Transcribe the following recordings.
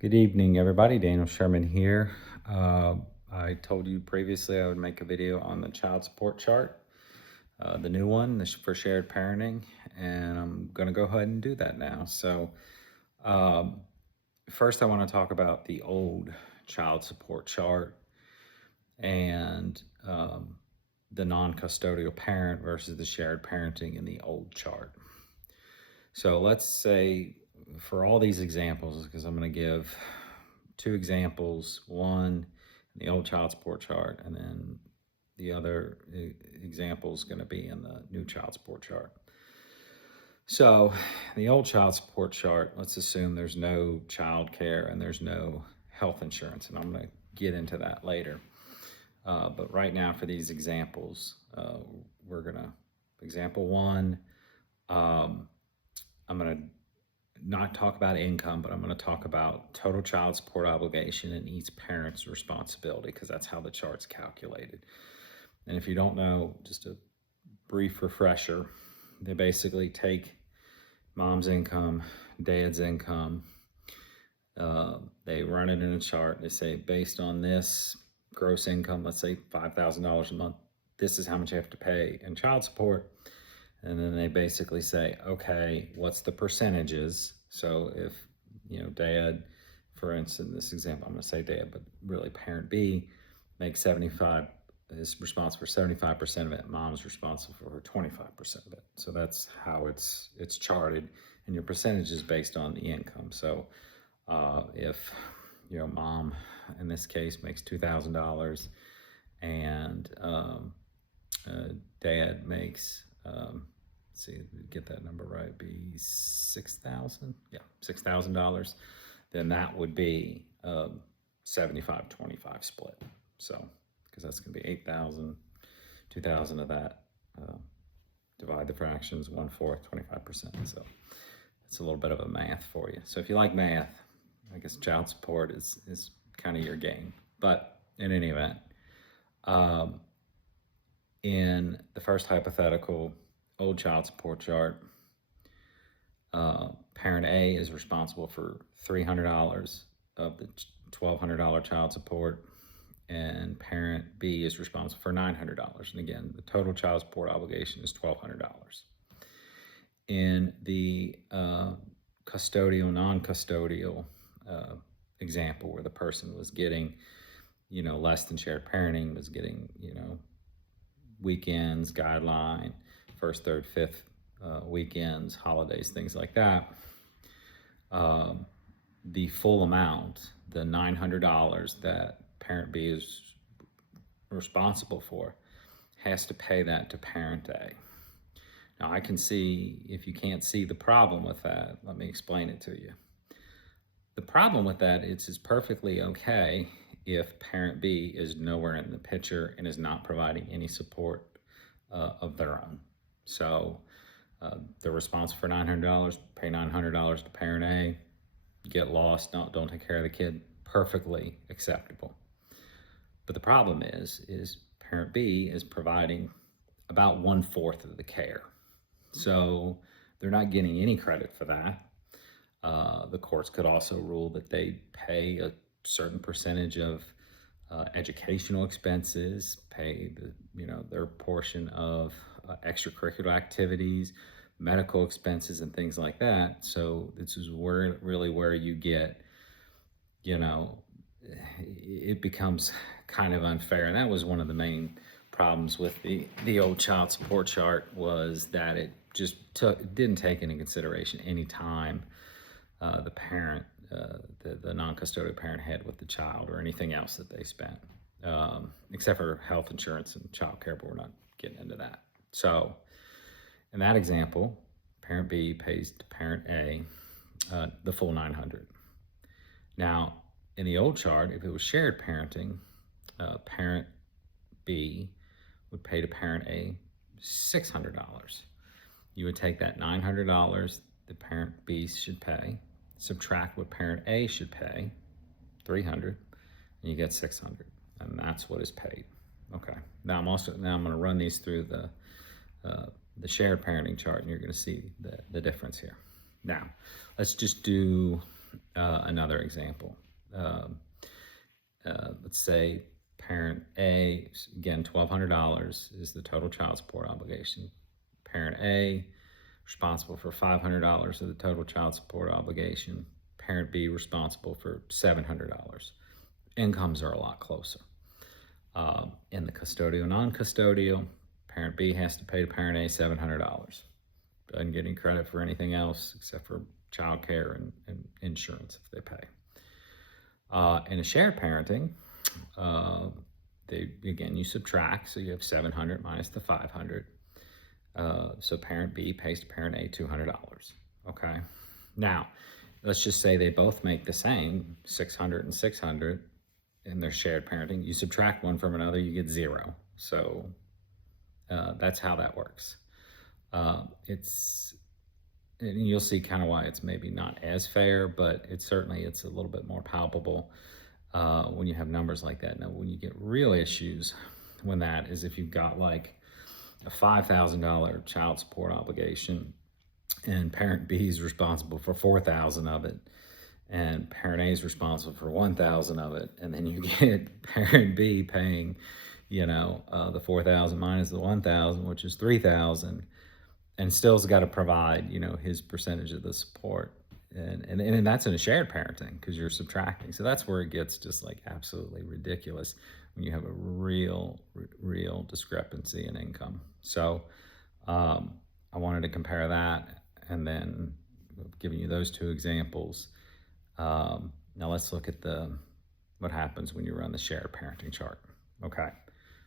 Good evening, everybody. Daniel Sherman here. I told you previously I would make a video on the child support chart, the new one for shared parenting, and I'm going to go ahead and do that now. So, um, first, I want to talk about the old child support chart and the non custodial parent versus the shared parenting in the old chart. So, let's say for all these examples, because I'm going to give two examples, one in the old child support chart, and then the other example is going to be in the new child support chart. So, the old child support chart, let's assume there's no child care and there's no health insurance, and I'm going to get into that later. But right now, for these examples, we're going to, example one, I'm going to not talk about income, but I'm going to talk about total child support obligation and each parent's responsibility, because that's how the chart's calculated. And if you don't know, just a brief refresher, they basically take mom's income, dad's income, they run it in a chart. They say, based on this gross income, let's say $5,000 a month, this is how much you have to pay in child support. And then they basically say, okay, what's the percentages? So if, dad, for instance, this example, I'm going to say dad, but really parent B makes 75, is responsible for 75% of it. Mom's responsible for 25% of it. So that's how it's charted, and your percentage is based on the income. So if, mom in this case makes $2,000 and dad makes, see, get that number right, be 6,000. Yeah, $6,000. Then that would be 75-25 split. So, because that's going to be 8,000, 2,000 of that. Divide the fractions, 1/4, 25%. So it's a little bit of a math for you. So if you like math, I guess child support is kind of your game. But in any event, in the first hypothetical old child support chart, parent A is responsible for $300 of the $1,200 child support, and parent B is responsible for $900. And again, the total child support obligation is $1,200. In the custodial, non-custodial example, where the person was getting, less than shared parenting, was getting, weekends, guideline, first, third, fifth weekends, holidays, things like that, the full amount, the $900 that parent B is responsible for, has to pay that to parent A. Now, I can see, if you can't see the problem with that, let me explain it to you. The problem with that is perfectly okay if parent B is nowhere in the picture and is not providing any support of their own. So they're responsible for $900, pay $900 to parent A, get lost, don't take care of the kid, perfectly acceptable. But the problem is parent B is providing about 1/4 of the care. So they're not getting any credit for that. The courts could also rule that they pay a certain percentage of educational expenses, pay their portion of extracurricular activities, medical expenses, and things like that. So this is where you get, it becomes kind of unfair. And that was one of the main problems with the old child support chart, was that it just didn't take into consideration any time the parent, the non-custodial parent had with the child, or anything else that they spent, except for health insurance and child care, but we're not getting into that. So in that example, parent B pays to parent A the full $900. Now, in the old chart, if it was shared parenting, parent B would pay to parent A $600. You would take that $900 that parent B should pay, subtract what parent A should pay, $300, and you get $600, and that's what is paid. Okay. Now I'm going to run these through the shared parenting chart, and you're going to see the difference here. Now, let's just do another example. Um, let's say parent A, again, $1,200 is the total child support obligation. Parent A, responsible for $500 of the total child support obligation. Parent B, responsible for $700. Incomes are a lot closer. In the custodial, non-custodial, parent B has to pay to parent A $700. Doesn't get any credit for anything else except for child care and insurance if they pay. In a shared parenting, you subtract, so you have 700 minus the 500. So parent B pays to parent A $200. Okay. Now, let's just say they both make the same, 600 and 600, in their shared parenting. You subtract one from another, you get 0. So that's how that works. And you'll see kind of why it's maybe not as fair, but it's a little bit more palpable when you have numbers like that. Now, when you get real issues, when that is if you've got like a $5,000 child support obligation, and parent B is responsible for 4,000 of it, and parent A is responsible for 1,000 of it, and then you get parent B paying, the 4,000 minus the 1,000, which is 3,000, and still's got to provide, his percentage of the support, and that's in a shared parenting because you're subtracting. So that's where it gets just like absolutely ridiculous when you have a real discrepancy in income. So I wanted to compare that, and then giving you those two examples. Now let's look at what happens when you run the shared parenting chart. Okay,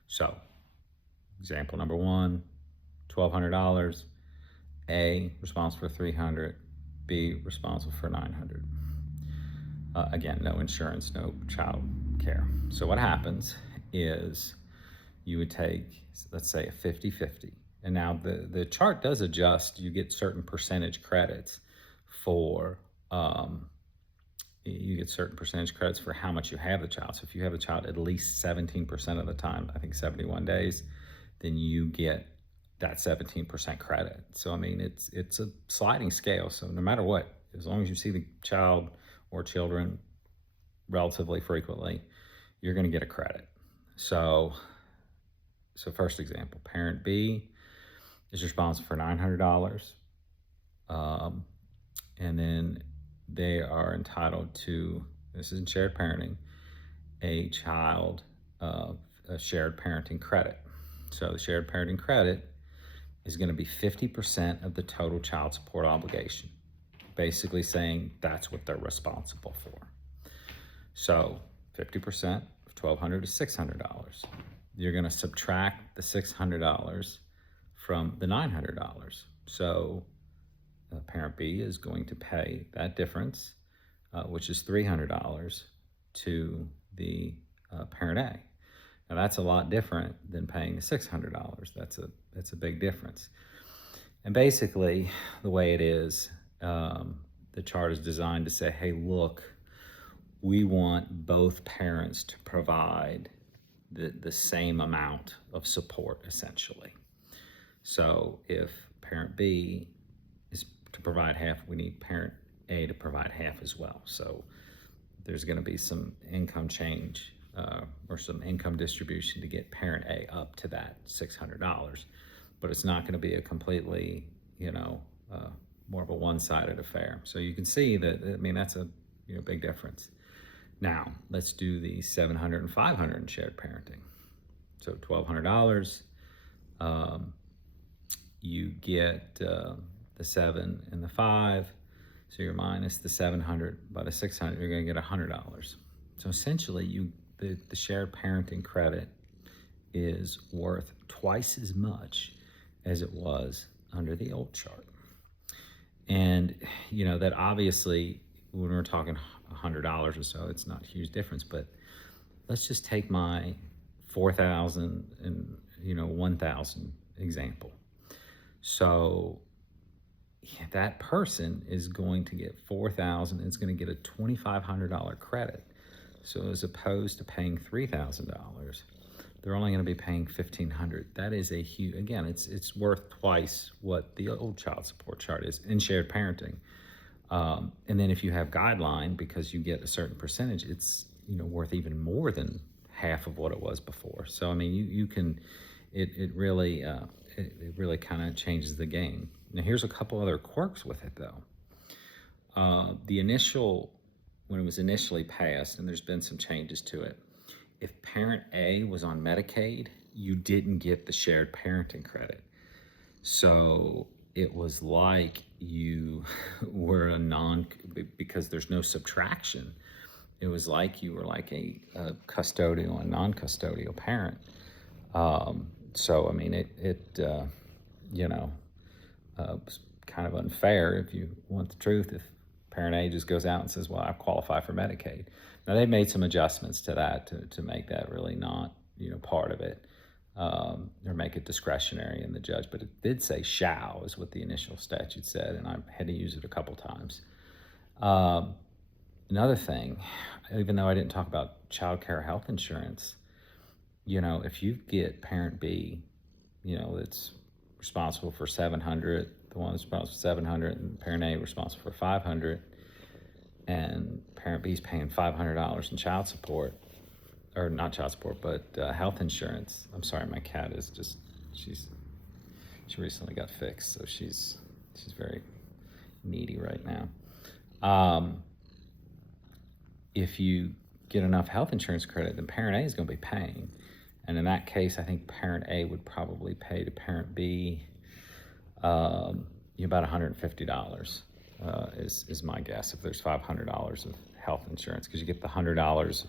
so example number 1, $1,200. A responsible for 300, B responsible for 900. Again, no insurance, no child care. So what happens is you would take, let's say, a 50-50. And now the chart does adjust. You get certain percentage credits for how much you have the child. So if you have the child at least 17% of the time, I think 71 days, then you get that 17% credit. So I mean, it's a sliding scale. So no matter what, as long as you see the child or children relatively frequently, you're going to get a credit. So first example, parent B is responsible for $900, and then they are entitled to, this is in shared parenting, a shared parenting credit. So the shared parenting credit is going to be 50% of the total child support obligation, basically saying that's what they're responsible for. So 50% of $1,200 is $600. You're going to subtract the $600 from the $900. So parent B is going to pay that difference, which is $300, to the parent A. Now that's a lot different than paying the $600. That's a big difference. And basically, the way it is, the chart is designed to say, hey, look, we want both parents to provide the same amount of support, essentially. So if parent B is to provide half, we need parent A to provide half as well. So there's going to be some income change or some income distribution to get parent A up to that $600, but it's not going to be a completely, more of a one-sided affair. So you can see that, I mean, that's a big difference. Now let's do the 700 and 500 in shared parenting. So $1,200, you get the 7 and the 5. So you're minus the 700 by the 600, you're going to get $100. So essentially, the shared parenting credit is worth twice as much as it was under the old chart. And that obviously, when we're talking $100 or so, it's not a huge difference. But let's just take my 4,000 and 1,000 example. So that person is going to get 4,000 and it's going to get a $2,500 credit. So as opposed to paying $3,000, they're only going to be paying $1,500. That is a huge, again, it's worth twice what the old child support chart is in shared parenting. And then if you have guideline, because you get a certain percentage, it's, worth even more than half of what it was before. So, I mean, you can, it really, it really kind of changes the game. Now, here's a couple other quirks with it, though. When it was initially passed, and there's been some changes to it, if parent A was on Medicaid, you didn't get the shared parenting credit. So it was like you were because there's no subtraction. It was like you were like a custodial and non-custodial parent. So, I mean, it's kind of unfair, if you want the truth, if parent A just goes out and says, well, I qualify for Medicaid. Now, they made some adjustments to that to make that really not, part of it, or make it discretionary in the judge. But it did say shall is what the initial statute said, and I had to use it a couple times. Another thing, even though I didn't talk about child care health insurance, if you get parent B, that's responsible for $700, the one that's responsible for $700, and parent A responsible for $500, and parent B is paying $500 in child support, or not child support, but health insurance. I'm sorry, my cat is just, she recently got fixed, so she's very needy right now. If you get enough health insurance credit, then parent A is going to be paying. And in that case, I think parent A would probably pay to parent B about $150 is my guess, if there's $500 of health insurance, because you get the $100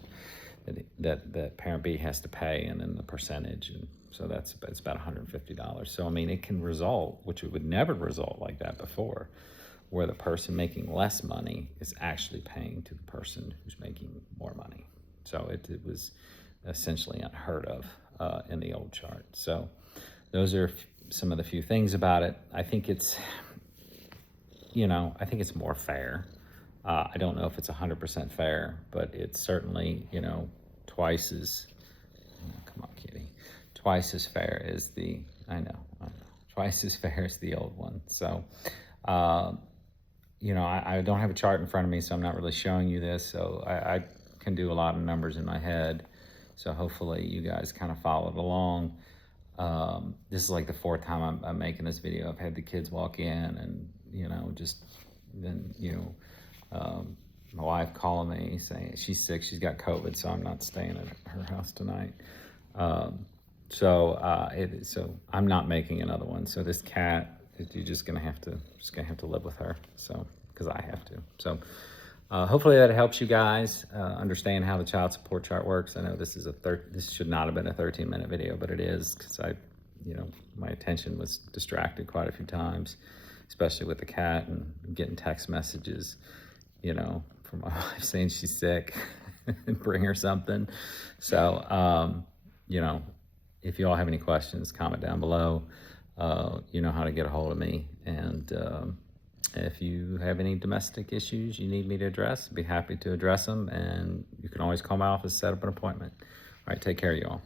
that parent B has to pay, and then the percentage, and so it's about $150. So, I mean, it can result, which it would never result like that before, where the person making less money is actually paying to the person who's making more money. So it was essentially unheard of in the old chart. So those are some of the few things about it. I think it's, I think it's more fair. I don't know if it's 100% fair, but it's certainly, twice as, come on, kitty, twice as fair as twice as fair as the old one. So, I don't have a chart in front of me, so I'm not really showing you this. So I can do a lot of numbers in my head. So hopefully you guys kind of followed along. This is like the fourth time I'm making this video. I've had the kids walk in, and, my wife calling me saying she's sick. She's got COVID, so I'm not staying at her house tonight. So I'm not making another one. So this cat, you're just gonna have to live with her. So, because I have to. So hopefully that helps you guys understand how the child support chart works. I know this should not have been a 13-minute video, but it is, because my attention was distracted quite a few times, especially with the cat and getting text messages, from my wife saying she's sick and bring her something. So, if you all have any questions, comment down below. You know how to get a hold of me. And if you have any domestic issues you need me to address, I'd be happy to address them. And you can always call my office, set up an appointment. All right, take care, you all.